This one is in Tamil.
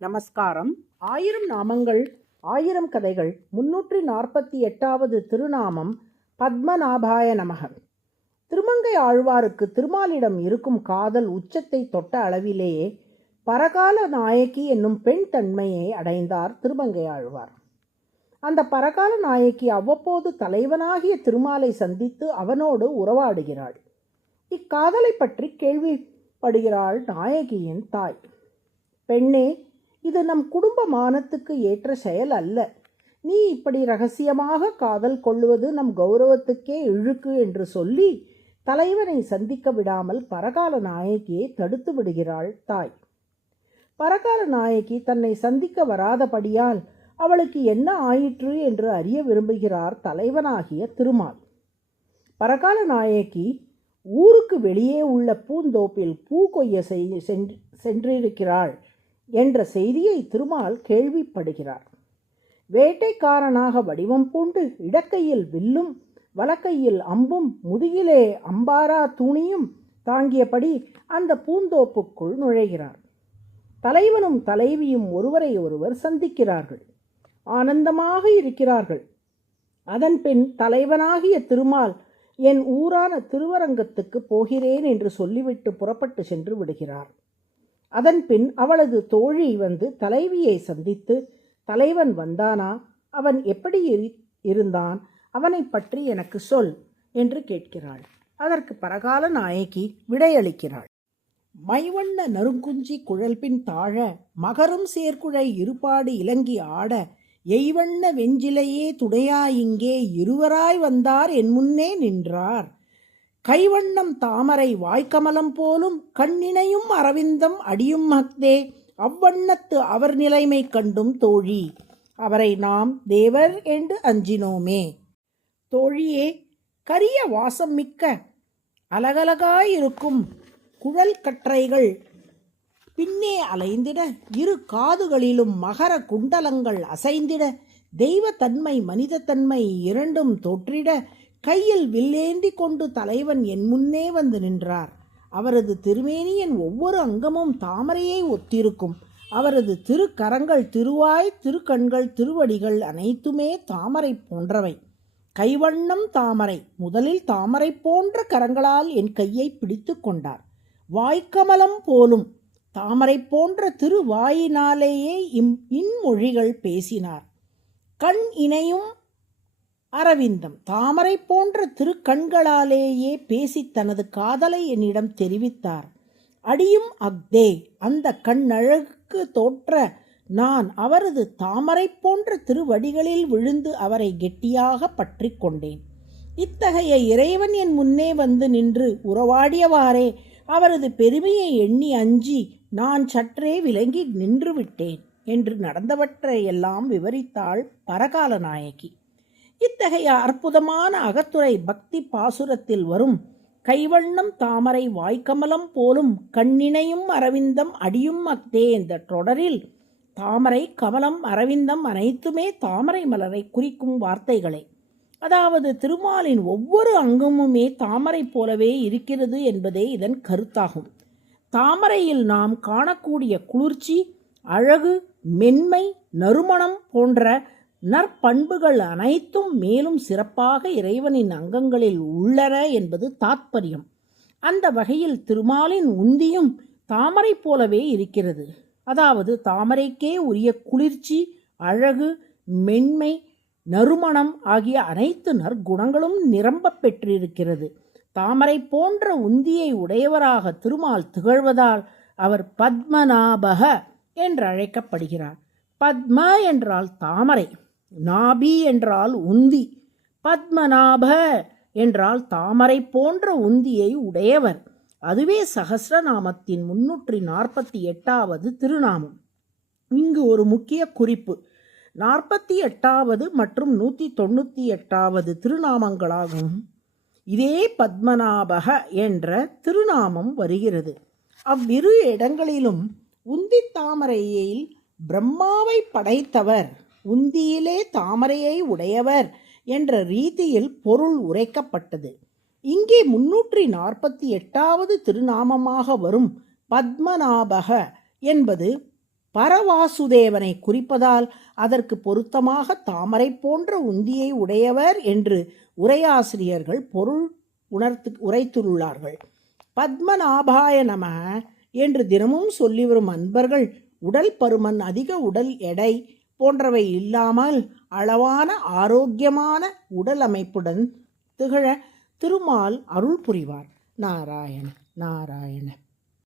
நமஸ்காரம். 1000 நாமங்கள் 1000 கதைகள் 348வது திருநாமம் பத்மநாபாய நமக. திருமங்கை ஆழ்வாருக்கு திருமாலிடம் இருக்கும் காதல் உச்சத்தை தொட்ட அளவிலேயே பரகால நாயகி என்னும் பெண் தன்மையை அடைந்தார் திருமங்கை ஆழ்வார். அந்த பரகால நாயகி அவ்வப்போது தலைவனாகிய திருமாலை சந்தித்து அவனோடு உறவாடுகிறாள். இக்காதலை பற்றி கேள்விப்படுகிறாள் நாயகியின் தாய். பெண்ணே, இது நம் குடும்ப மானத்துக்கு ஏற்ற செயல் அல்ல. நீ இப்படி ரகசியமாக காதல் கொள்வது நம் கௌரவத்துக்கே இழுக்கு என்று சொல்லி தலைவனை சந்திக்க விடாமல் பரகால நாயகியை தடுத்து விடுகிறாள் தாய். பரகால நாயகி தன்னை சந்திக்க வராதபடியால் அவளுக்கு என்ன ஆயிற்று என்று அறிய விரும்புகிறார் தலைவனாகிய திருமால். பரகால நாயகி ஊருக்கு வெளியே உள்ள பூந்தோப்பில் பூ கொய்ய சென்றிருக்கிறாள் என்ற செய்தியை திருமால் கேள்விப்படுகிறார். வேட்டைக்காரனாக வடிவம் பூண்டு இடக்கையில் வில்லும் வலக்கையில் அம்பும் முதுகிலே அம்பாரா தூணியும் தாங்கியபடி அந்த பூந்தோப்புக்குள் நுழைகிறார். தலைவனும் தலைவியும் ஒருவரை ஒருவர் சந்திக்கிறார்கள். ஆனந்தமாக இருக்கிறார்கள். அதன் பின் தலைவனாகிய திருமால் என் ஊரான திருவரங்கத்துக்கு போகிறேன் என்று சொல்லிவிட்டு புறப்பட்டு சென்று விடுகிறார். அதன் பின் அவளது தோழி வந்து தலைவியை சந்தித்து, தலைவன் வந்தானா, அவன் எப்படி இருந்தான், அவனை பற்றி எனக்கு சொல் என்று கேட்கிறாள். அதற்கு பரகால நாயகி விடையளிக்கிறாள். மைவண்ண நறுங்குஞ்சி குழல்பின் தாழ மகரும் சேர்க்குழை இருபாடு இலங்கி ஆட எய்வண்ண வெஞ்சிலையே துடையாயிங்கே இருவராய் வந்தார் என் முன்னே நின்றார். கைவண்ணம் தாமரை வாய்க்கமலம் போலும் கண்ணினையும் அரவிந்தம் அடியும் மக்தே அவ்வண்ணத்து அவர் நிலைமை கண்டும் தோழி அவரை நாம் தேவர் என்று அஞ்சினோமே. தோழியே, கரிய வாசம் மிக்க அலகலகாயிருக்கும் குழல் கற்றைகள் பின்னே அலைந்திட இரு காதுகளிலும் மகர குண்டலங்கள் அசைந்திட தெய்வத்தன்மை மனிதத்தன்மை இரண்டும் தோற்றிட கையில் வில்லேந்தி கொண்டு தலைவன் என் முன்னே வந்து நின்றார். அவரது திருமேனியின் ஒவ்வொரு அங்கமும் தாமரையை ஒத்திருக்கும். அவரது திருக்கரங்கள், திருவாய், திருக்கண்கள், திருவடிகள் அனைத்துமே தாமரை போன்றவை. கைவண்ணம் தாமரை. முதலில் தாமரை போன்ற கரங்களால் என் கையை பிடித்து கொண்டார். வாய்க்கமலம் போலும் தாமரை போன்ற திருவாயினாலேயே இன்மொழிகள் பேசினார். கண் இணையும் அரவிந்தம் தாமரை போன்ற திருக்கண்களாலேயே பேசி தனது காதலை என்னிடம் தெரிவித்தார். அடியும் அக்தே, அந்த கண்ணழகு தோற்ற நான் அவரது தாமரை போன்ற திருவடிகளில் விழுந்து அவரை கெட்டியாக பற்றி கொண்டேன். இத்தகைய இறைவன் என் முன்னே வந்து நின்று உறவாடியவாறே அவரது பெருமையை எண்ணி அஞ்சி நான் சற்றே விலங்கி நின்று விட்டேன் என்று நடந்தவற்றையெல்லாம் விவரித்தாள் பரகால நாயகி. இத்தகைய அற்புதமான அகத்துரை பக்தி பாசுரத்தில் வரும் கைவண்ணம் தாமரை வாய்க்கமலம் போலும் கண்ணினையும் அரவிந்தம் அடியும் அக்தே என்ற தொடரில் தாமரை, கமலம், அரவிந்தம் அனைத்துமே தாமரை மலரை குறிக்கும் வார்த்தைகளே. அதாவது திருமாலின் ஒவ்வொரு அங்கமுமே தாமரை போலவே இருக்கிறது என்பதே இதன் கருத்தாகும். தாமரையில் நாம் காணக்கூடிய குளிர்ச்சி, அழகு, மென்மை, நறுமணம் போன்ற நற்பண்புகள் அனைத்தும் மேலும் சிறப்பாக இறைவனின் அங்கங்களில் உள்ளன என்பது தாத்பரியம். அந்த வகையில் திருமாலின் உந்தியும் தாமரை போலவே இருக்கிறது. அதாவது தாமரைக்கே உரிய குளிர்ச்சி, அழகு, மென்மை, நறுமணம் ஆகிய அனைத்து நற்குணங்களும் நிரம்ப பெற்றிருக்கிறது. தாமரை போன்ற உந்தியை உடையவராக திருமால் திகழ்வதால் அவர் பத்மநாபக என்று அழைக்கப்படுகிறார். பத்ம என்றால் தாமரை, நாபி என்றால் உந்தி, பத்மநாப என்றால் தாமரை போன்ற உந்தியை உடையவர். அதுவே சகஸ்ரநாமத்தின் 348வது திருநாமம். இங்கு ஒரு முக்கிய குறிப்பு, 48வது மற்றும் 198வது திருநாமங்களாகும் இதே பத்மநாபக என்ற திருநாமம் வருகிறது. அவ்விரு இடங்களிலும் உந்தி தாமரையில் பிரம்மாவை படைத்தவர், உந்தியிலே தாமரையை உடையவர் என்ற ரீதியில் பொருள் உரைக்கப்பட்டது. இங்கே 348வது திருநாமமாக வரும் பத்மநாபக என்பது பரவாசுதேவனை குறிப்பதால் அதற்கு பொருத்தமாக தாமரை போன்ற உந்தியை உடையவர் என்று உரையாசிரியர்கள் பொருள் உரைத்துள்ளார்கள். பத்மநாபாய நம என்று தினமும் சொல்லி வரும் அன்பர்கள் உடல் பருமன், அதிக உடல் எடை போன்றவை இல்லாமல் அளவான ஆரோக்கியமான உடல் அமைப்புடன் திகழ திருமால் அருள் புரிவார். நாராயண நாராயண.